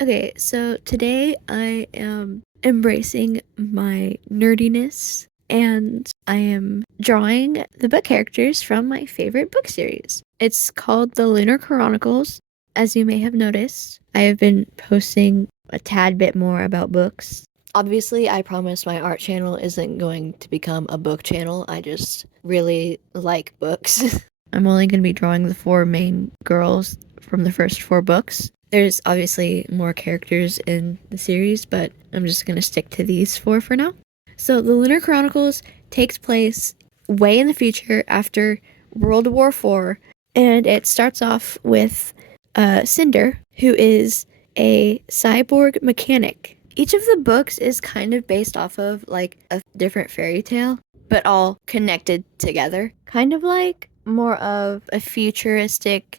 Okay, so today I am embracing my nerdiness and I am drawing the book characters from my favorite book series. It's called the Lunar Chronicles. As you may have noticed, I have been posting a tad bit more about books. Obviously, I promise my art channel isn't going to become a book channel. I just really like books. I'm only going to be drawing the four main girls from the first four books. There's obviously more characters in the series, but I'm just going to stick to these four for now. So, the Lunar Chronicles takes place way in the future after World War IV, and it starts off with Cinder, who is a cyborg mechanic. Each of the books is kind of based off of like a different fairy tale, but all connected together. Kind of like more of a futuristic,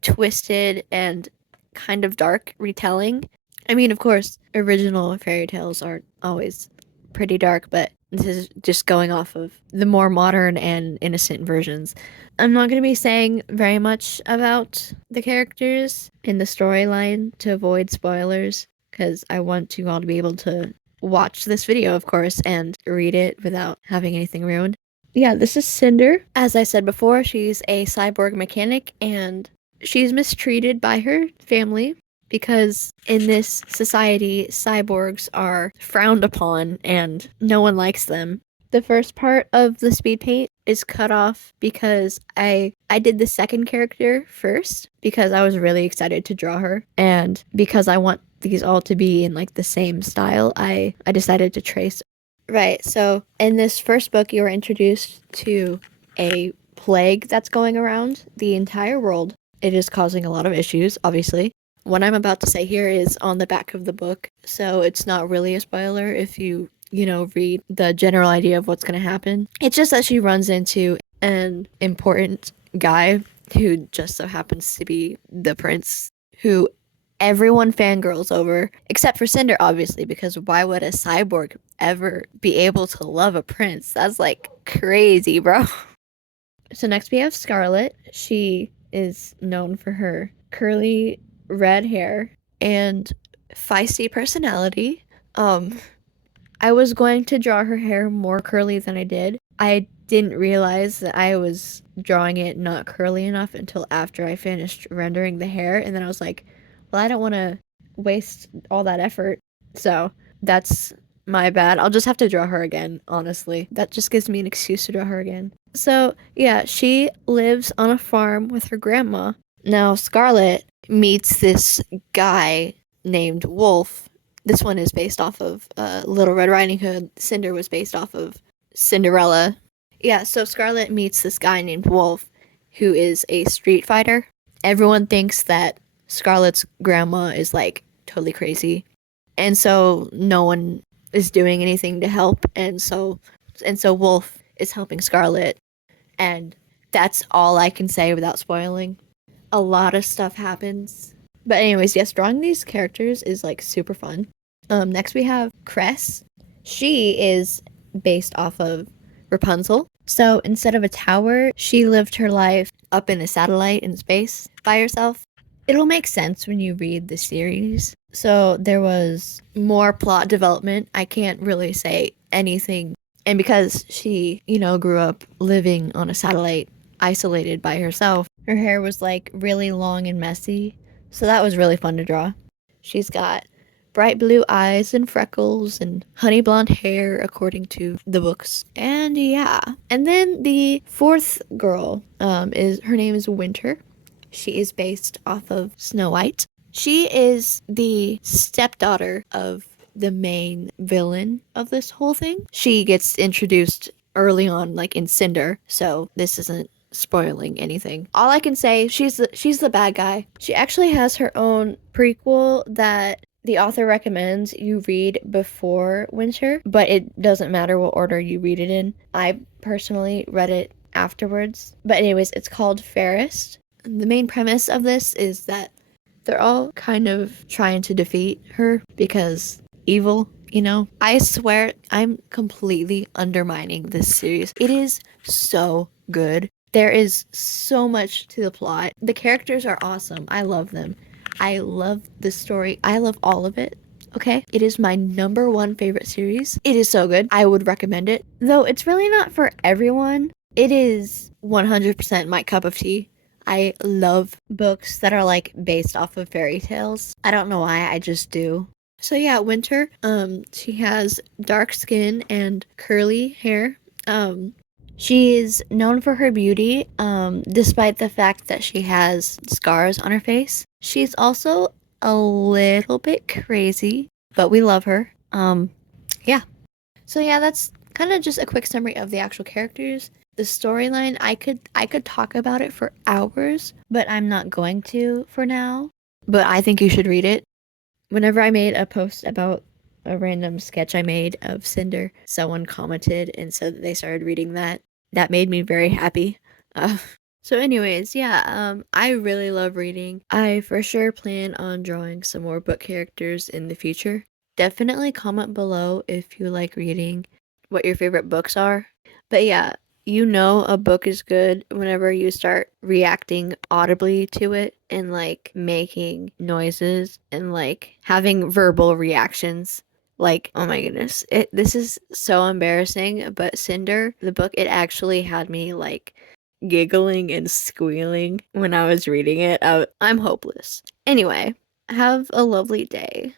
twisted, and kind of dark retelling. I mean, of course, original fairy tales are always pretty dark, but this is just going off of the more modern and innocent versions. I'm not going to be saying very much about the characters in the storyline to avoid spoilers, because I want you all to be able to watch this video, of course, and read it without having anything ruined. Yeah, this is Cinder. As I said before, she's a cyborg mechanic and she's mistreated by her family because in this society, cyborgs are frowned upon and no one likes them. The first part of the speed paint is cut off because I did the second character first because I was really excited to draw her, and because I want these all to be in like the same style, I decided to trace. Right, so in this first book you are introduced to a plague that's going around the entire world. It is causing a lot of issues, obviously. What I'm about to say here is on the back of the book, so it's not really a spoiler if you read the general idea of what's going to happen. It's just that she runs into an important guy who just so happens to be the prince, who everyone fangirls over, except for Cinder, obviously, because why would a cyborg ever be able to love a prince? That's like crazy, bro. So next we have Scarlet. She is known for her curly red hair and feisty personality. I was going to draw her hair more curly than I did. I didn't realize that I was drawing it not curly enough until after I finished rendering the hair, and then I was like, well, I don't want to waste all that effort. So that's my bad. I'll just have to draw her again, honestly. That just gives me an excuse to draw her again. So, yeah, she lives on a farm with her grandma. Now, Scarlet meets this guy named Wolf. This one is based off of Little Red Riding Hood. Cinder was based off of Cinderella. Yeah, so Scarlet meets this guy named Wolf, who is a street fighter. Everyone thinks that Scarlet's grandma is like totally crazy, and so no one is doing anything to help, and so Wolf is helping Scarlet, and that's all I can say without spoiling. A lot of stuff happens. But anyways, yes, drawing these characters is like super fun. Next we have Crest. She is based off of Rapunzel. So instead of a tower, she lived her life up in a satellite in space by herself. It'll make sense when you read the series. So there was more plot development. I can't really say anything. And because she, grew up living on a satellite, isolated by herself, her hair was like really long and messy. So that was really fun to draw. She's got bright blue eyes and freckles and honey blonde hair according to the books. And yeah. And then the fourth girl is her name is Winter. She is based off of Snow White. She is the stepdaughter of the main villain of this whole thing. She gets introduced early on, like in Cinder, so this isn't spoiling anything. All I can say, she's the bad guy. She actually has her own prequel that the author recommends you read before Winter, but it doesn't matter what order you read it in. I personally read it afterwards. But anyways, it's called Fairest. The main premise of this is that they're all kind of trying to defeat her because evil, I swear I'm completely undermining this series. It is so good. There is so much to the plot. The characters are awesome. I love them. I love the story. I love all of it. Okay. It is my number one favorite series. It is so good. I would recommend it. Though it's really not for everyone. It is 100% my cup of tea. I love books that are like based off of fairy tales. I don't know why, I just do. So yeah, Winter, she has dark skin and curly hair. Um, she is known for her beauty, despite the fact that she has scars on her face. She's also a little bit crazy, but we love her. Yeah. So yeah, that's kind of just a quick summary of the actual characters. The storyline, I could talk about it for hours, but I'm not going to for now. But I think you should read it. Whenever I made a post about a random sketch I made of Cinder, someone commented and said that they started reading that. That made me very happy. Uh, so, anyways, yeah, I really love reading. I for sure plan on drawing some more book characters in the future. Definitely comment below if you like reading, what your favorite books are. But yeah, you know a book is good whenever you start reacting audibly to it and like making noises and like having verbal reactions. Like, oh my goodness. This is so embarrassing, but Cinder, the book, it actually had me like giggling and squealing when I was reading it. I'm hopeless. Anyway, have a lovely day.